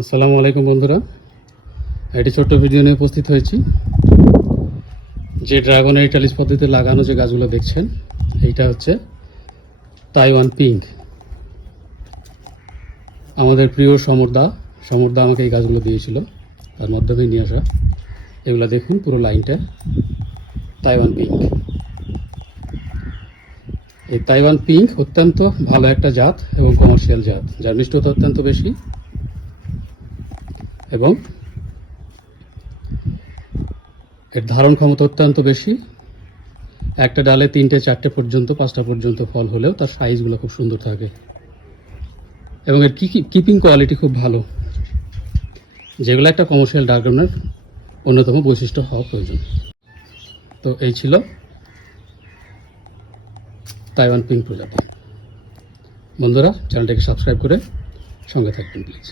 আসসালামু আলাইকুম বন্ধুরা, একটি ছোট্ট ভিডিও নিয়ে উপস্থিত হয়েছি। যে ড্রাগনের ইটালিস পদ্ধতিতে লাগানো যে গাছগুলো দেখছেন, এইটা হচ্ছে তাইওয়ান পিঙ্ক। আমাদের প্রিয় সমরদা আমাকে এই গাছগুলো দিয়েছিল, তার মাধ্যমেই নিয়ে আসা। এগুলো দেখুন, পুরো লাইনটা তাইওয়ান পিঙ্ক। এই তাইওয়ান পিঙ্ক অত্যন্ত ভালো একটা জাত এবং কমার্শিয়াল জাত, যার মিষ্টতা অত্যন্ত বেশি এবং এর ধারণ ক্ষমতা অত্যন্ত বেশি। একটা ডালে 3টে 4টে পর্যন্ত 5টা পর্যন্ত ফল হলেও তার সাইজগুলো খুব সুন্দর থাকে এবং এর কিপিং কোয়ালিটি খুব ভালো, যেগুলো একটা কমার্শিয়াল ড্রাগনের অন্যতম বৈশিষ্ট্য হওয়া প্রয়োজন। তো এই ছিল তাইওয়ান পিঙ্ক প্রজাতি। বন্ধুরা, চ্যানেলটাকে সাবস্ক্রাইব করে সঙ্গে থাকবেন প্লিজ।